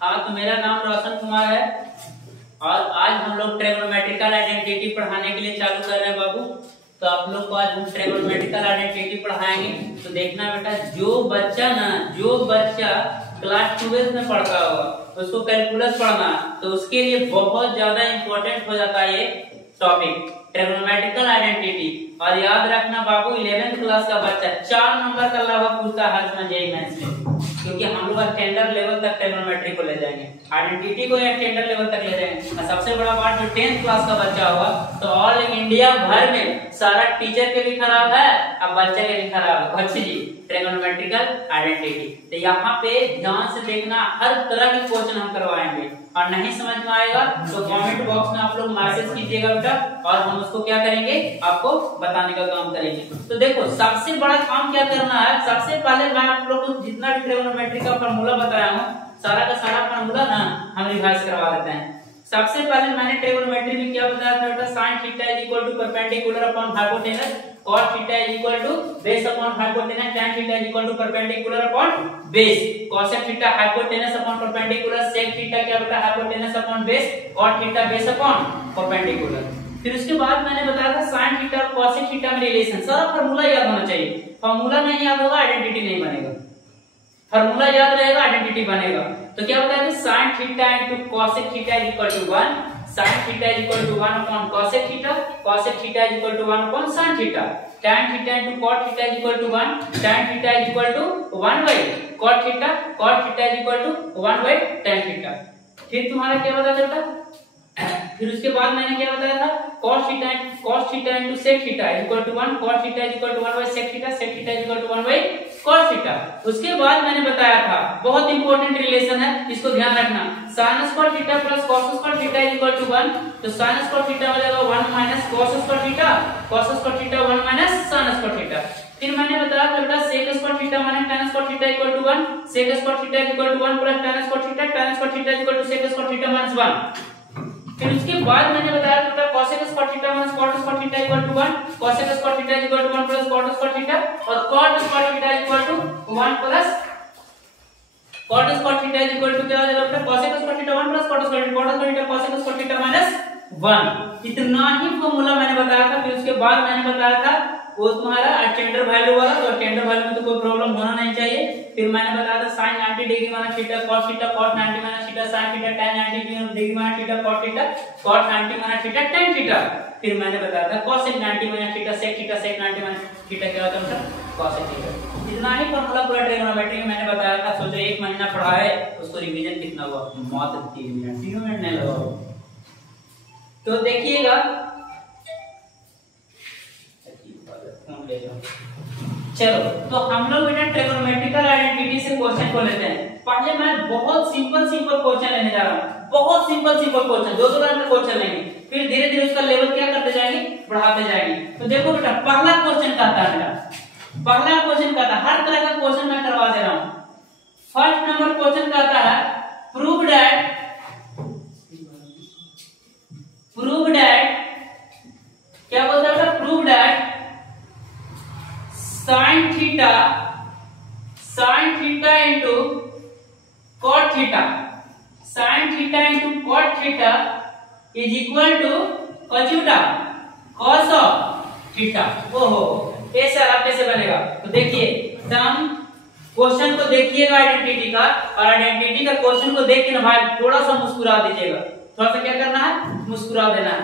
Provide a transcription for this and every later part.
हाँ, तो मेरा नाम रोशन कुमार है और आज हम लोग ट्रिग्नोमेट्रिकल आइडेंटिटी पढ़ाने के लिए चालू कर रहे हैं बाबू। तो आप लोग को आज हम ट्रिग्नोमेट्रिकल आइडेंटिटी पढ़ाएंगे। तो देखना बेटा, जो बच्चा क्लास 12 में पढ़ता होगा उसको कैलकुलस पढ़ना, तो उसके लिए बहुत ज्यादा इंपॉर्टेंट हो जाता है ये टॉपिक ट्रिग्नोमेट्रिकल आइडेंटिटी। और याद रखना बाबू, 11th क्लास का बच्चा 4 नंबर का लगभग पूछता है हर जेईई मेंस में, क्योंकि हम लोग स्टैंडर्ड लेवल तक ट्रिग्नोमेट्री को ले जाएंगे, आइडेंटिटी को स्टैंडर्ड लेवल तक ले जाएंगे। और सबसे बड़ा बात, जो 10th क्लास का बच्चा होगा तो ऑल इंडिया भर में सारा टीचर के भी खराब है और बच्चे के भी खराब है। अच्छी जी, ट्रिग्नोमेट्रिकल आइडेंटिटी। तो यहाँ पे ध्यान से देखना, हर तरह के क्वेश्चन हम करवाएंगे और नहीं समझ में आएगा तो कमेंट बॉक्स में आप लोग मैसेज कीजिएगा बेटा, और हम उसको क्या करेंगे, आपको बताने का काम करेंगे। तो देखो, सबसे बड़ा काम क्या करना है, सबसे पहले मैं आप लोग को जितना भी ट्रिग्नोमेट्री का फार्मूला बताया हूँ, सारा का सारा फार्मूला ना हम रिवाइज करवा देते हैं। सबसे पहले मैंने ट्रिग्नोमेट्री में क्या बताया था बेटा, sin theta is equal to perpendicular upon hypotenuse, cos theta is equal to base upon hypotenuse, tan theta is equal to perpendicular upon base, cosec theta hypotenuse upon perpendicular, sec theta क्या बेटा, hypotenuse upon base, cot theta base upon perpendicular. फिर उसके बाद मैंने बताया था sin theta और cosec theta में रिलेशन। सारा फार्मूला याद होना चाहिए, फार्मूला नहीं याद होगा आइडेंटिटी नहीं बनेगा, फार्मूला याद रहेगा आइडेंटिटी बनेगा। तो क्या बताया था, sin theta into cosec theta is equal to 1, sin theta is equal to 1 upon cosec theta, cosec theta is equal to 1 upon sin theta, tan theta into cot theta is equal to 1, tan theta is equal to 1 by cot theta, cot theta is equal to 1 by tan theta. फिर तुम्हारा क्या बताया था, फिर उसके बाद मैंने क्या बताया था, cos theta into sec theta is equal to 1, cot theta is equal to 1 by sec theta, sec theta is equal to 1 by cos theta. उसके बाद मैंने बताया था, बहुत इंपॉर्टेंट रिलेशन है, इसको ध्यान रखना, sin square theta plus cos square theta is equal to 1। तो sin स्क्वायर थीटा हो जाएगा 1 minus cos square theta, cos square theta 1 minus sin square theta. फिर मैंने बताया था बेटा, sec square theta minus tan square theta equal to 1, sec square theta is equal to 1 plus tan square theta, tan square theta is equal to sec square theta minus 1। फिर उसके बाद मैंने बताया था cosec square theta minus cot square theta equal to 1, cosec square theta is equal to 1 plus cot square theta, और cot square theta is equal to 1 plus cot square theta is equal to क्या हो जाएगा बेटा, cosec square theta 1 plus cot square theta, cot square theta cosec square theta minus 1। इतना ही formula मैंने बताया था। फिर उसके बाद मैंने बताया था वो तुम्हारा स्टैंडर्ड वैल्यू वाला, तो स्टैंडर्ड वैल्यू में तो कोई प्रॉब्लम होना नहीं चाहिए। फिर मैंने बताया था sin 90 degree minus theta cos theta, cos 90 minus theta sin theta, tan 90 degree minus theta cos theta, cos 90 minus theta tan theta. फिर मैंने बताया था cosec 90 minus theta sec theta, sec 90 minus theta क्या होता है cosec थीटा। इतना ही formula पूरा trigonometry में मैंने बताया था। सोचो 1 महीना पढ़ा है, उसको रिवीजन कितना हुआ, मात्र 3 मिनट नहीं लगा। तो देखिएगा, चलो तो हम लोग बेटा ट्रिग्नोमेट्रिकल आइडेंटिटी से क्वेश्चन को लेते हैं। पहले मैं बहुत सिंपल क्वेश्चन लेने जा रहा हूँ, बहुत सिंपल क्वेश्चन, 2 लाइन में क्वेश्चन लेंगे, फिर धीरे धीरे उसका लेवल क्या करते जाएंगे, बढ़ाते जाएंगे। तो देखो बेटा, पहला क्वेश्चन कहता है मेरा, पहला क्वेश्चन कहता है, हर तरह का क्वेश्चन मैं करवा दे रहा हूँ। फर्स्ट नंबर क्वेश्चन कहता है, प्रूव दैट क्या बोलता है बेटा, prove that sin theta into cot theta, sin theta into cot theta is equal to cos of theta. ओहो, ये सारा कैसे बनेगा? तो देखिए, हम क्वेश्चन को देखिएगा आइडेंटिटी का, और आइडेंटिटी का क्वेश्चन को देख के ना भाई थोड़ा सा मुस्कुरा दीजिएगा, थोड़ा सा क्या करना है, मुस्कुरा देना है।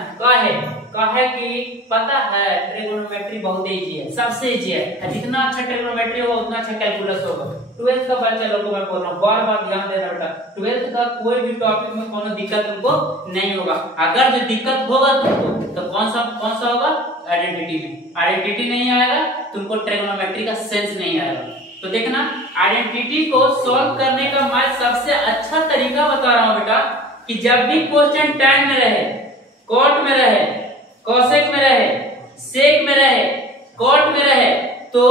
काहे कि पता है ट्रिग्नोमेट्री बहुत इजी है, सबसे इजी है। जितना अच्छा ट्रिग्नोमेट्री होगा उतना अच्छा कैलकुलस होगा। 12th का बच्चा लोगों को मैं बोल रहा हूँ, बार ध्यान देना बेटा, 12th का कोई भी टॉपिक में कोनो दिक्कत तुमको नहीं होगा। अगर जो दिक्कत होगा तुमको, तो कौन सा होगा, आइडेंटिटी में। आइडेंटिटी नहीं आएगा तुमको, ट्रिग्नोमेट्री का सेंस नहीं आएगा। तो देखना, आइडेंटिटी को सॉल्व करने का मैं सबसे अच्छा तरीका बता रहा हूँ बेटा, कि जब भी क्वेश्चन tan में रहे, cot में रहे, cosec में रहे, sec में रहे, cot में रहे, तो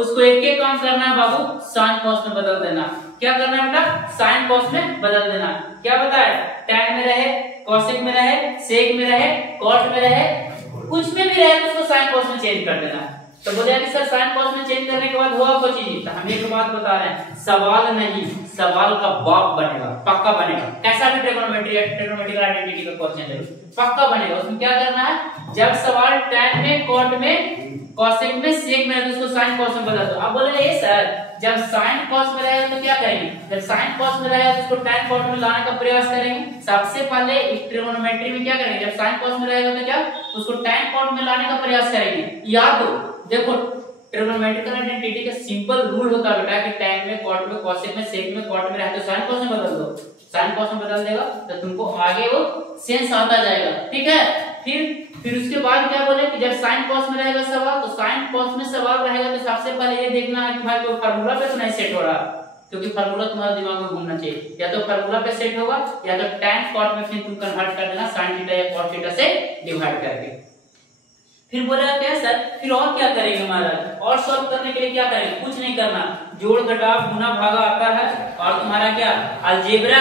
उसको एक काम करना है बाबू, sin cos में बदल देना। क्या करना है बेटा, sin cos में बदल देना। क्या बताया, tan में रहे, cosec में रहे, sec में रहे, cot में रहे, कुछ में भी रहे तो उसको sin cos में चेंज कर देना। तो बोले कि सर साइन कॉस में चेंज करने के बाद होगा कोई चीज, तो हम एक बात बता रहे हैं, सवाल नहीं, सवाल का बाप बनेगा, पक्का बनेगा। कैसा भी ट्रिग्नोमेट्रिक आइडेंटिटी का क्वेश्चन है पक्का बनेगा। उसमें क्या करना है, जब सवाल tan में, cot में, cosec में, sec में है तो उसको sin cos में बदल दो। अब बोले ये सर जब sin cos में रहेगा तो क्या करेंगे, जब sin cos में रहेगा तो उसको tan cot में लाने का प्रयास करेंगे। सबसे पहले इस ट्रिग्नोमेट्री में क्या करेंगे, जब sin cos में रहेगा तो क्या उसको tan cot में लाने का प्रयास करेंगे। याद हो देखो ट्रिग्नोमेट्रिकल आइडेंटिटी का सिंपल रूल होता है बेटा कि tan में, cot में, cosec में, sec में, cot में रहे तो sin cos में बदल दो। sin cos में बदल देगा तो तुमको आगे वो सेंस आता जाएगा, ठीक है। फिर उसके बाद क्या बोले कि जब sin cos में रहेगा सवाल, तो sin cos में सवाल रहेगा तो सबसे पहले ये देखना है कि भाई कोई फार्मूला पे तो नहीं सेट हो रहा, क्योंकि फार्मूला तुम्हारे दिमाग में घूमना चाहिए। या तो फार्मूला पे सेट होगा या तो tan cot में फिर तुम कन्वर्ट कर देना sin थीटा या cot थीटा से डिवाइड करके। फिर बोला क्या सर फिर और क्या करेंगे महाराज, और सॉल्व करने के लिए क्या करेंगे, कुछ नहीं करना, जोड़ घटाव गुना भागा आता है। और तुम्हारा क्या अलजेब्रा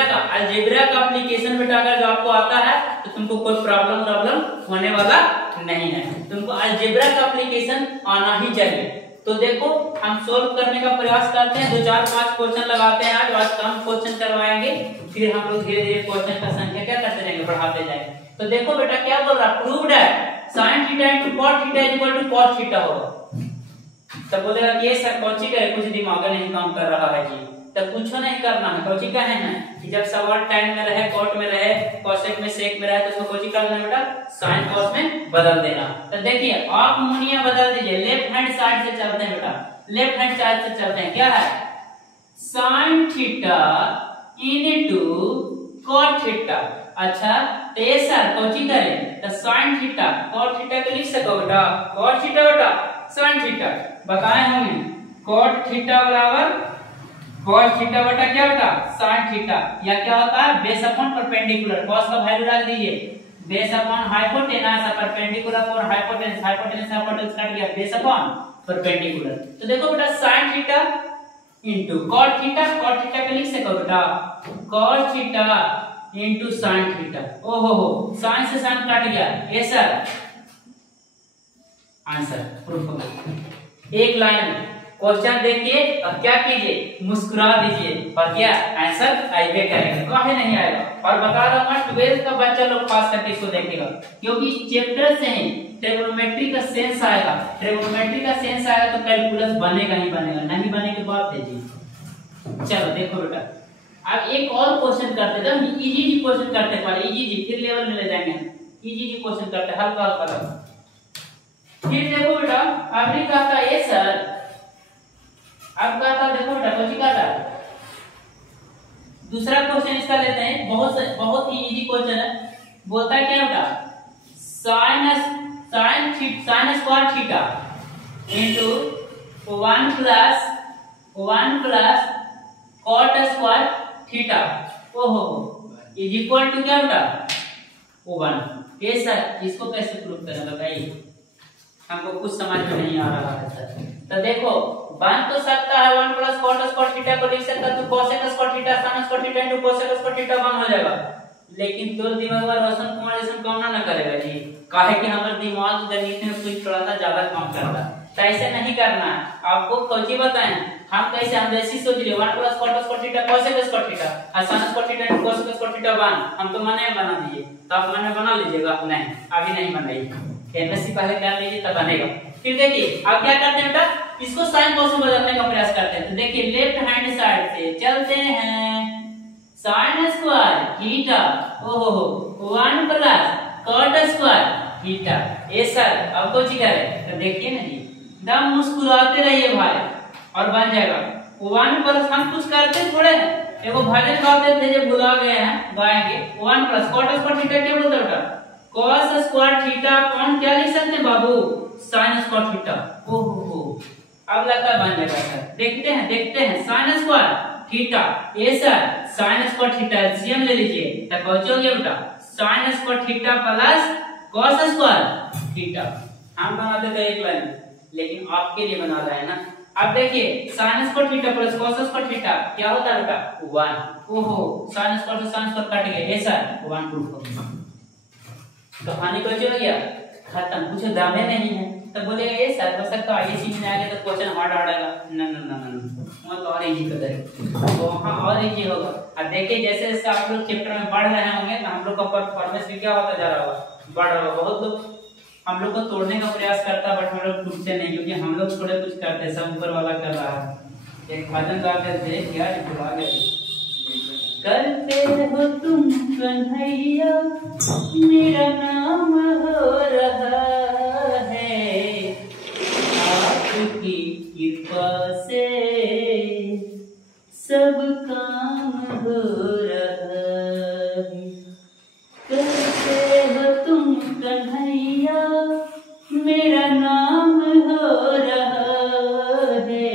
का एप्लीकेशन बेटा अगर जो आपको आता है तो तुमको कोई प्रॉब्लम होने वाला नहीं है, तुमको अलजेब्रा का एप्लीकेशन आना ही चाहिए। तो देखो हम सोल्व करने का प्रयास करते हैं, 2 4 5 क्वेश्चन लगाते हैं, आज कम क्वेश्चन करवाएंगे, फिर हम लोग धीरे धीरे क्वेश्चन का संख्या क्या करते रहेंगे, बढ़ाते जाएंगे। तो देखो बेटा क्या बोल रहा है, प्रूव्ड है sin theta into cot theta equal to cot theta होगा। तब बोलेगा कि ये सर कौची करे, कुछ दिमाग नहीं काम कर रहा है जी, तब कुछ नहीं करना है। कौची कहे हैं कि जब सवाल tan में रहे, cot में रहे, cosec में, sec में रहे तो उसको कौची कर देना बेटा sin cos में बदल देना। तो देखिए आप मोनिया बदल दीजिए, लेफ्ट हैंड साइड से चलते हैं बेटा, लेफ्ट हैंड साइड से चलते हैं, क्या है sin theta into cot theta. अच्छा तो ये सर कौची करें, तो sin थीटा cot थीटा को लिख सको बेटा, cot थीटा बेटा sin थीटा बताए होंगे, cot थीटा बराबर cos थीटा बटा क्या बेटा sin थीटा, या क्या होता है बेस अपॉन परपेंडिकुलर, cos का वैल्यू डाल दीजिए, base upon hypotenuse perpendicular upon hypotenuse, hypotenuse hypotenuse cut गया, बेस अपॉन परपेंडिकुलर। तो देखो बेटा sin theta into cot theta को लिख सको बेटा cos theta into sin theta. ओहो हो sin से sin कट गया, ये सर आंसर प्रूफ हो गया। एक लाइन क्वेश्चन देखिए और क्या कीजिए मुस्कुरा दीजिए और क्या आंसर आइए करेंगे, काहे नहीं आएगा। और बता दूंगा 12th का बच्चा लोग खास करके इसको देखेगा, क्योंकि इस चैप्टर से ही ट्रिग्नोमेट्री का सेंस आएगा, ट्रिग्नोमेट्री का सेंस आएगा तो कैलकुलस बनेगा ही बनेगा, नहीं बने के बाद दीजिए। चलो देखो बेटा अब एक और क्वेश्चन करते हैं, इजी क्वेश्चन करते हैं, पहले इजी फिर लेवल में ले जाएंगे, इजी क्वेश्चन करते हैं हल्का हल्का। फिर देखो बेटा अभी कहता है ये सर, अब कहता देखो बेटा कुछ कहता दूसरा क्वेश्चन इसका लेते हैं, बहुत ही इजी क्वेश्चन है। बोलता है क्या बेटा sin square theta into 1 plus cot square theta ओहो इज इक्वल टू क्या बेटा 1। ये सर इसको कैसे प्रूव करें बताइए, हमको कुछ समझ में नहीं आ रहा है सर। तो देखो बन तो सकता है 1 प्लस cot स्क्वायर थीटा को लिख सकता है तो cosec square theta sin square theta into cosec square theta 1 हो जाएगा। लेकिन तो दिमाग में रोशन कुमार जैसे काम ना करेगा जी, काहे कि हमारा दिमाग गणित में कुछ थोड़ा सा ज्यादा काम करता है, तो ऐसे नहीं करना है। आपको कौची बताएं हम कैसे, हम ऐसी सोच लिए 1 plus cot square theta cosec square theta और sin square theta into cosec square theta 1, हम तो मन में बना दिए, तो आप मन में बना लीजिएगा, नहीं अभी नहीं बनाइए, एमएससी पहले कर लीजिए तब बनेगा। फिर देखिए अब क्या करते हैं बेटा, इसको sin cos में बदलने का प्रयास करते हैं। तो देखिए लेफ्ट हैंड साइड से चलते हैं, sin स्क्वायर थीटा ओहो 1 प्लस cot स्क्वायर थीटा। ये सर अब कुछ करें तो देखिए ना जी, एकदम मुस्कुराते रहिए भाई और बन जाएगा 1 प्लस, हम कुछ करते थोड़े हैं, एगो भजन गाते थे जो भुला गए हैं, गाएंगे 1 प्लस cot स्क्वायर थीटा क्या बोलते बेटा cos स्क्वायर थीटा कौन क्या लिख सकते हैं बाबू sin स्क्वायर थीटा। ओहो अब लगता है बन जाएगा सर, देखते हैं sin स्क्वायर थीटा, ये sir sin square theta LCM ले लीजिए तो कौन हो गया बेटा sin square theta plus cos square theta. हम बनाते थे एक लाइन, लेकिन आपके लिए बना रहा है ना। अब देखिए sin square theta plus cos square theta क्या होता है बेटा 1। ओहो sin स्क्वायर से sin स्क्वायर कट गया, ये सर 1 प्रूफ हो गया, कहानी को हो गया खत्म, कुछ दामे नहीं है। तो बोले ये सर हो सकता है आईएससी में आगे तो क्वेश्चन हार्ड आएगा। ना ना ना ना वहाँ तो और इजी कर देंगे, तो वहाँ और इजी होगा। अब देखिए जैसे जैसे आप लोग चैप्टर में पढ़ रहे होंगे तो हम लोग का परफॉर्मेंस भी क्या होता जा रहा होगा, बढ़ रहा होगा। बहुत लोग हम लोग को तोड़ने का प्रयास करता है, बट हम लोग टूटते नहीं, क्योंकि हम लोग थोड़े कुछ करते हैं, सब ऊपर वाला कर रहा है। एक भजन गाते थे क्या भुला गए, करते हो तुम कन्हैया मेरा नाम हो रहा है, आपकी कृपा से सब काम हो रहा है। करते हो तुम कन्हैया मेरा नाम हो रहा है,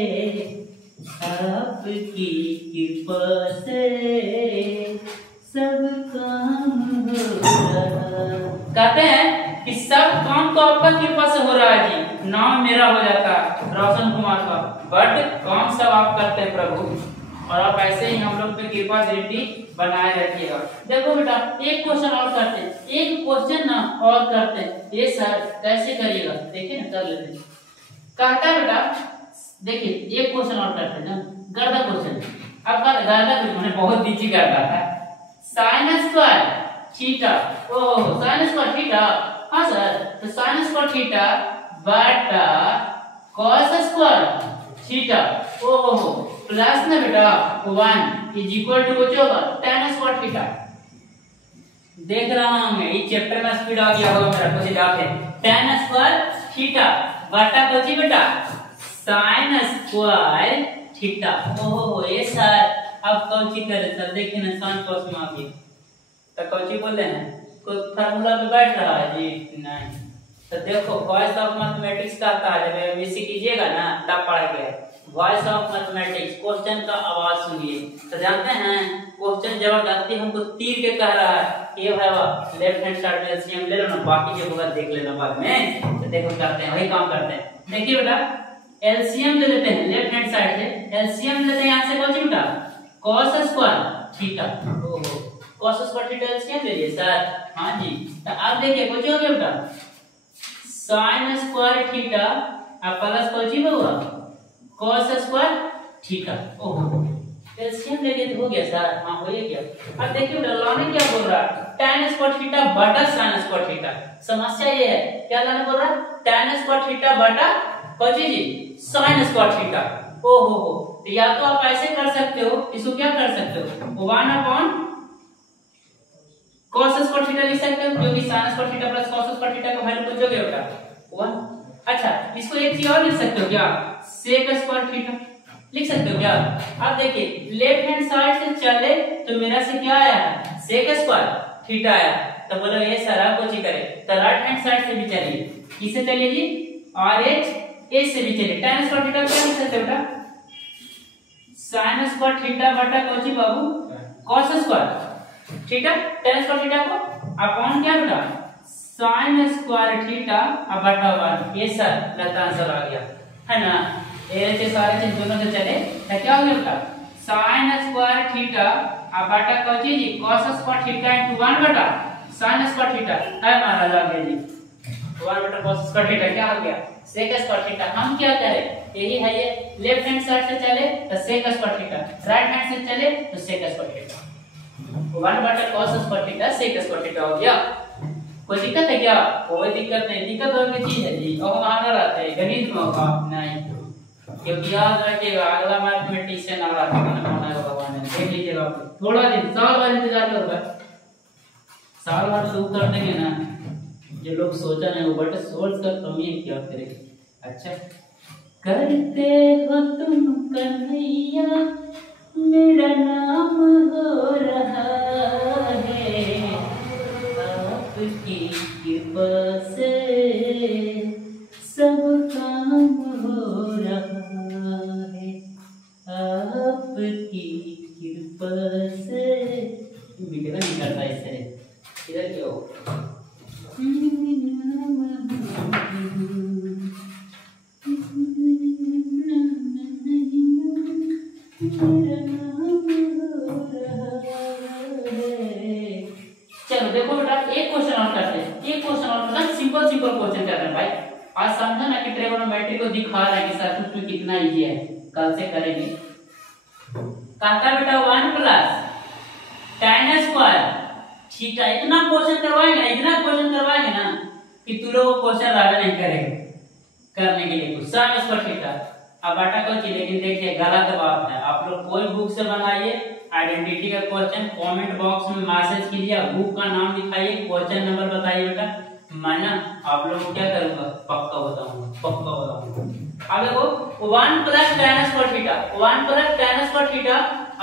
आपकी कृपा से सब काम हो रहा। कहते हैं कि सब काम तो आपका कृपा से हो रहा है जी, नाम मेरा हो जाता है रोशन कुमार का, बट काम सब आप करते हैं प्रभु, और आप ऐसे ही हम लोग पे कृपा दृष्टि बनाए रखिएगा। देखो बेटा एक क्वेश्चन और करते हैं, एक क्वेश्चन ना और करते हैं। ये सर कैसे करिएगा, देखिए ना कर लेते हैं। कहता है बेटा देखिए एक क्वेश्चन और करते हैं ना, गर्दा क्वेश्चन। अब गर्दा कुछ मैंने बहुत नीचे करता था, साइन स्क्वायर थीटा, ओह साइन स्क्वायर थीटा, हाँ सर, तो साइन स्क्वायर थीटा बटा कॉस स्क्वायर थीटा, ओह प्लस ना बेटा 1 इज इक्वल टू कुछ होगा tan स्क्वायर थीटा। देख रहा हूं मैं ये चैप्टर में स्पीड आ गया होगा मेरा, कुछ डाउट है। tan स्क्वायर थीटा बटा कुछ बेटा sin स्क्वायर थीटा, ओहो ये सर अब कौची करे सर, देखिए ना sin cos में आ गया, तो कौची बोले हैं कोई फार्मूला पे बैठ रहा है जी, नहीं। तो देखो वॉइस ऑफ मैथमेटिक्स का आता है, जब एमएससी कीजिएगा ना तब पढ़ गए वॉइस ऑफ मैथमेटिक्स, क्वेश्चन का आवाज सुनिए। तो जानते हैं क्वेश्चन जबरदस्ती हमको तीर के कह रहा है, ये भाई वाह लेफ्ट हैंड साइड में एलसीएम ले लो ना, बाकी जो होगा देख लेना बाद में। तो देखो करते हैं वही काम करते हैं। देखिए बेटा एलसीएम ले लेते हैं लेफ्ट हैंड साइड से, एलसीएम लेते हैं यहाँ से कौन बेटा cos स्क्वायर थीटा, ओहो cos स्क्वायर थीटा एलसीएम ले लिए सर, हाँ जी। तो अब देखिए कुछ हो गया बेटा sin स्क्वायर थीटा अब प्लस कौन होगा cos स्क्वायर थीटा, ओहो एलसीएम ले लिए तो हो गया सर, हाँ हो गया। अब देखिए बेटा लाने क्या बोल रहा है tan स्क्वायर थीटा बटा sin स्क्वायर थीटा। समस्या ये है क्या लाने बोल रहा है tan स्क्वायर थीटा बटा कौन जी sin स्क्वायर थीटा, ओहो तो या तो आप ऐसे कर सकते हो, इसको क्या कर सकते हो 1 अपॉन cos स्क्वायर थीटा लिख सकते हो, जो कि sin square theta plus cos square theta का वैल्यू पूछोगे बेटा 1। अच्छा इसको एक चीज और लिख सकते हो क्या sec स्क्वायर थीटा लिख सकते हो क्या। अब देखिए लेफ्ट हैंड साइड से चले तो मेरा से क्या आया है sec स्क्वायर थीटा आया, तो बोलो ये सारा कुछ ही करे, तो राइट हैंड साइड से भी चलिए, किससे चलिए जी RH A से भी चलिए, tan स्क्वायर थीटा क्या लिख सकते हो बेटा sin स्क्वायर थीटा बटा कोची बाबू cos square theta, tan square theta को अपॉन क्या बेटा sin स्क्वायर थीटा अब बटा 1, ये सर लगता आंसर आ गया है ना। ये से सारे चीज दोनों से चले तो क्या हो गया बेटा sin स्क्वायर थीटा अब बटा कोची जी cos स्क्वायर थीटा इनटू 1 बटा sin स्क्वायर थीटा है महाराज आ गया जी 1 बटा cos स्क्वायर थीटा क्या हो गया sec स्क्वायर थीटा। हम क्या करें यही है ये लेफ्ट हैंड साइड से चले तो sec square theta, right hand से चले तो sec स्क्वायर थीटा, 1 बटा cos square theta sec square theta हो गया। कोई दिक्कत है क्या, कोई दिक्कत नहीं, दिक्कत होने की चीज है जी, और हम आना रहते हैं गणित में होगा नहीं, क्योंकि याद रखिएगा अगला मैथमेटिशियन आ रहा है ना होना है भगवान ने, देख लीजिएगा आप थोड़ा दिन साल भर इंतजार करोगे, साल भर शुरू कर देंगे ना, जो लोग सोचा नहीं वो बट सोच कर कमी क्या करेंगे। अच्छा करते हो तुम कन्हैया मेरा नाम हो रहा है, आपकी कृपा से सब काम हो रहा है, आपकी कृपा से बिगड़ा नहीं करता इससे इधर क्यों चलो देखो बेटा एक क्वेश्चन और करते हैं, एक क्वेश्चन और करना सिंपल क्वेश्चन करना है भाई। आज समझो ना कि ट्रिग्नोमेट्री को दिखा रहा है कि सर कुछ में कितना इजी है, कल से करेंगे। कहता बेटा 1 प्लस tan स्क्वायर थीटा। इतना क्वेश्चन करवाएंगे ना कि तू लोग क्वेश्चन राजा नहीं करेंगे करने के लिए कुछ sin स्क्वायर थीटा। अब बाटा को चाहिए, लेकिन देखिए गलत बात है। आप लोग कोई बुक से बनाइए आइडेंटिटी का क्वेश्चन, कमेंट बॉक्स में मैसेज कीजिए, बुक का नाम लिखाइए, क्वेश्चन नंबर बताइए बेटा, मैं ना आप लोगों को क्या करूंगा, पक्का बताऊंगा। अब देखो 1 plus tan square theta, 1 plus tan square theta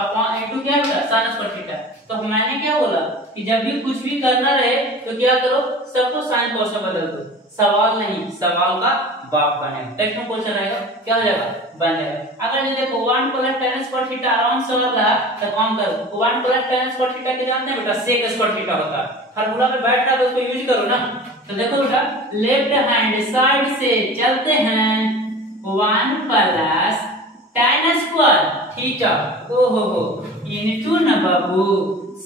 upon into क्या बेटा sin स्क्वायर थीटा। तो मैंने क्या बोला कि जब भी कुछ भी करना रहे तो क्या करो, सबको sin cos में बदल दो। सवाल नहीं, सवाल का बाप बनेगा। टेक्स्ट में क्वेश्चन आएगा, क्या हो जाएगा, बन जाएगा। अगर ये देखो 1 प्लस tan स्क्वायर थीटा आराम से बन रहा तो काम करो। 1 प्लस tan स्क्वायर थीटा के जानते हैं बेटा sec स्क्वायर थीटा होता है। फार्मूला में बैठ रहा तो उसको यूज करो ना। तो देखो बेटा लेफ्ट हैंड साइड से चलते हैं 1 प्लस tan स्क्वायर थीटा ओहो इनटू ना बाबू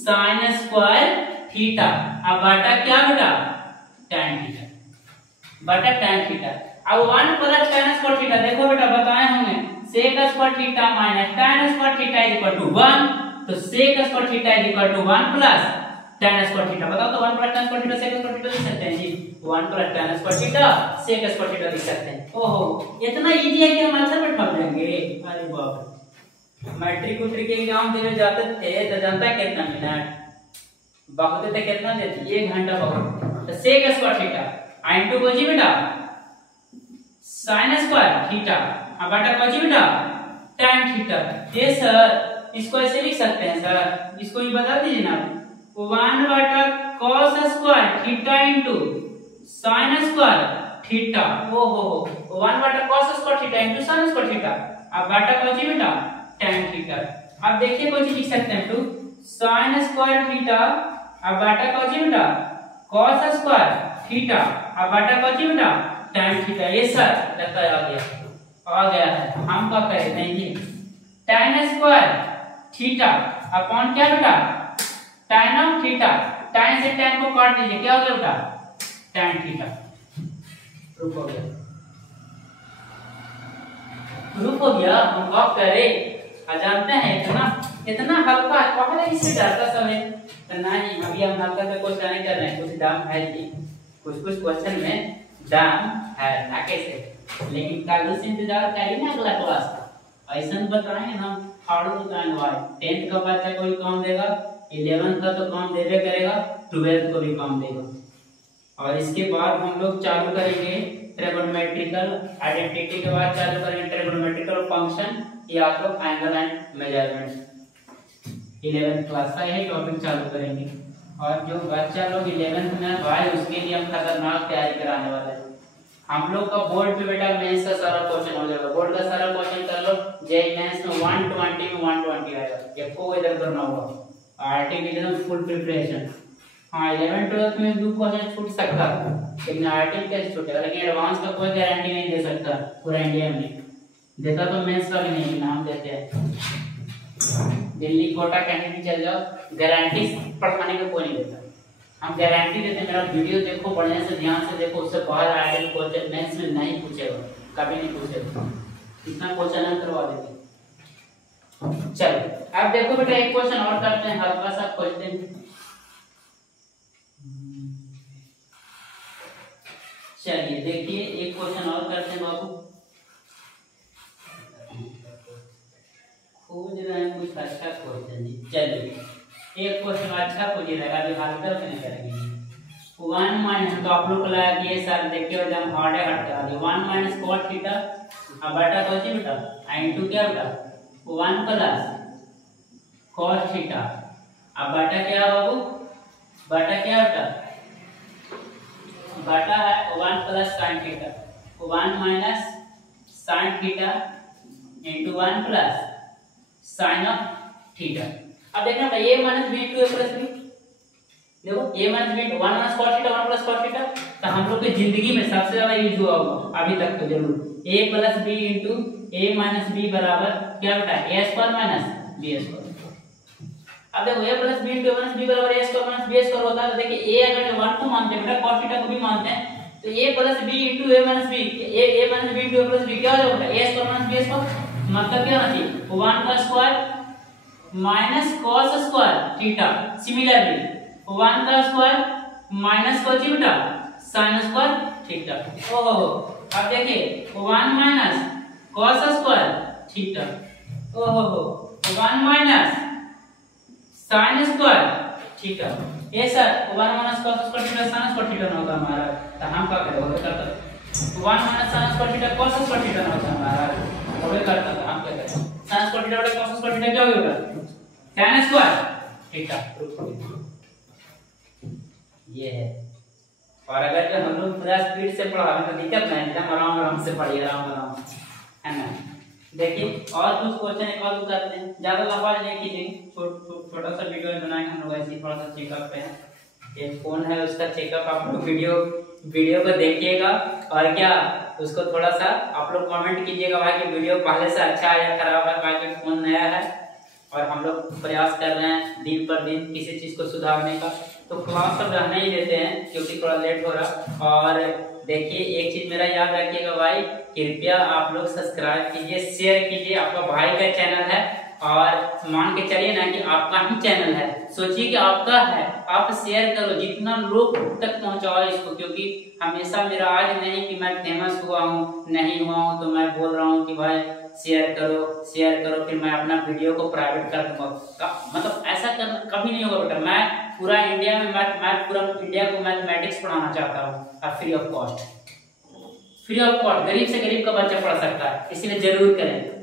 sin स्क्वायर थीटा। अब बाटा क्या बेटा tan थीटा, बटा tan थीटा। अब 1 प्लस tan स्क्वायर थीटा देखो बेटा बताए होंगे sec square theta minus tan square theta is equal to 1। तो sec square theta is equal to 1 plus tan square theta. बताओ तो 1 plus tan square theta sec square theta लिख सकते हैं जी। 1 plus tan square theta sec square theta लिख सकते हैं। ओहो इतना इजी है कि हम आंसर में ठग जाएंगे। अरे बाप रे, मैट्रिक उट्रिक एग्जाम देने जाते थे तो जानता है कितना मिनट बहुत थे, कितना देती 1 घंटा बहुत। तो sec स्क्वायर थीटा इनटू कोजी बेटा sin स्क्वायर थीटा अब बटा कोजी बेटा tan थीटा। ये सर इसको ऐसे लिख सकते हैं सर, इसको भी बता दीजिए ना 1 बटा cos square theta into sin square theta. ओहो 1 बटा cos square theta into sin square theta. अब बटा कोजी बेटा tan थीटा। अब देखिए कोई लिख सकते हैं टू sin स्क्वायर थीटा अब बटा कोजी बेटा cos स्क्वायर थीटा अब बटा कोजी बेटा tan थीटा। ये सर लगता है आ गया है। हम क्या करें नहीं जी tan स्क्वायर थीटा अपॉन क्या बेटा tan ऑफ थीटा। tan से tan को काट दीजिए, क्या हो गया बेटा tan थीटा। प्रूफ हो गया, प्रूफ हो गया। हम बात करें जानते हैं इतना हल्का पहले इससे डरता समय तो नहीं। अभी हम हल्का से क्वेश्चन नहीं कर रहे हैं, कुछ दाम है जी, कुछ क्वेश्चन में दाम है ना कैसे, लेकिन कल से इंतजार करिए ना अगला क्लास का। ऐसा बताएंगे हम फाड़ू बताएंगे भाई। 10th का बच्चा कोई काम देगा, 11th का तो काम देवे करेगा, 12th को भी काम देगा। और इसके बाद हम लोग चालू करेंगे ट्रिग्नोमेट्रिकल आइडेंटिटी के बाद चालू करेंगे ट्रिग्नोमेट्रिकल फंक्शन या तो angle and measurement. 11th class का यही टॉपिक चालू करेंगे। और जो बच्चा लोग 11th में भाई उसके लिए हम खतरनाक तैयारी कराने वाले हैं। हम लोग का बोर्ड पे बेटा मेंस का सारा क्वेश्चन हो जाएगा, बोर्ड का सारा क्वेश्चन कर लो। जेईई मेंस में 120 में 120 आएगा, ये को इधर करना होगा। आरटी के लिए फुल प्रिपरेशन। हाँ 11 12 में 2 क्वेश्चन छूट सकता है, लेकिन आरटी कैसे छूटेगा, लेकिन एडवांस का कोई गारंटी नहीं दे सकता पूरा इंडिया में। देता तो मेंस का भी नहीं, नाम देते हैं दिल्ली कोटा कैंडिडेट चल जाओ, गारंटी पढ़ाने का कोई नहीं देता। हम गारंटी देते हैं, मेरा वीडियो देखो बढ़िया से ध्यान से देखो, उससे बाहर आए क्वेश्चन मेंस में नहीं पूछेगा, कभी नहीं पूछेगा। इतना क्वेश्चन हम करवा देते। चलो अब देखो बेटा एक क्वेश्चन और करते हैं, हल्का सा क्वेश्चन। चलिए देखिए एक क्वेश्चन और करते हैं बाबू। खोज रहे हैं कुछ अच्छा क्वेश्चन जी। चलिए एक क्वेश्चन अच्छा खोजिएगा, अभी हल्का से नहीं करेंगे। 1 माइनस तो आप लोग को लगा कि ये सर देखिए एकदम हार्ड है, हट करा दिया। 1 माइनस cos थीटा अब बटा कोची बेटा इनटू क्या बेटा 1 प्लस cos थीटा अब बटा क्या बाबू, बटा क्या बेटा बटा है 1 plus sin theta, 1 minus sin theta into 1 plus sin of theta. अब देखना बेटा a minus b into a plus b, देखो a minus b 1 minus cos theta 1 plus cos theta. तो हम लोग की जिंदगी में सबसे ज्यादा यूज हुआ होगा अभी तक तो जरूर a plus b into a minus b बराबर क्या बेटा a square minus b square. अब देखो a plus b into a minus b बराबर a square minus b square होता है। तो देखिए a अगर 1 को मानते हैं बेटा cos थीटा को भी मानते हैं, तो a plus B into A minus B, A minus B into A plus B क्या हो जाएगा? A square minus B square, मतलब क्या होना चाहिए? 1 का square minus cos square theta. Similarly 1 का square minus cos theta sin square theta. ओहो, अब देखिए 1 माइनस cos स्क्वायर थीटा, ओहो 1 माइनस sin स्क्वायर थीटा। ये sir 1 minus cos square theta sin square theta ना होता हमारा, तो हम क्या करेंगे? करता 1 minus sin square theta cos square theta ना होता हमारा, वो करता था। हम क्या करें? sin स्क्वायर थीटा बटा cos स्क्वायर थीटा क्या होगा? tan square theta. ये है। और अगर जो हम लोग पूरा स्पीड से पढ़ावे तो दिक्कत नहीं, एकदम आराम आराम से पढ़िए, आराम आराम, है ना। देखिए और कुछ क्वेश्चन एक और करते हैं, ज्यादा लंबा नहीं कीजिए, छोटा सा वीडियो बनाएंगे हम लोग ऐसे ही, थोड़ा सा चेकअप पे है। ये फोन है उसका चेकअप, आप लोग वीडियो को देखिएगा और क्या उसको थोड़ा सा आप लोग कमेंट कीजिएगा भाई कि वीडियो पहले से अच्छा है या खराब है, भाई कि फोन नया है और हम लोग प्रयास कर रहे हैं दिन पर दिन किसी चीज को सुधारने का। तो क्लास सब रहने ही देते हैं क्योंकि थोड़ा लेट हो रहा। और देखिए एक चीज मेरा याद रखिएगा भाई, कृपया आप लोग सब्सक्राइब कीजिए, शेयर कीजिए, आपका भाई का चैनल है और मान के चलिए ना कि आपका ही चैनल है, सोचिए कि आपका है, आप शेयर करो, जितना लोग तक पहुंचाओ इसको, क्योंकि हमेशा मेरा आज नहीं कि मैं फेमस हुआ हूँ, नहीं हुआ हूँ तो मैं बोल रहा हूँ कि भाई शेयर करो, फिर मैं अपना वीडियो को प्राइवेट कर दूंगा। मतलब ऐसा करना कभी नहीं होगा बेटा। मैं पूरा इंडिया में पूरा इंडिया को मैथमेटिक्स पढ़ाना चाहता हूँ फ्री ऑफ कॉस्ट, गरीब से गरीब का बच्चा पढ़ सकता है, इसलिए जरूर करें।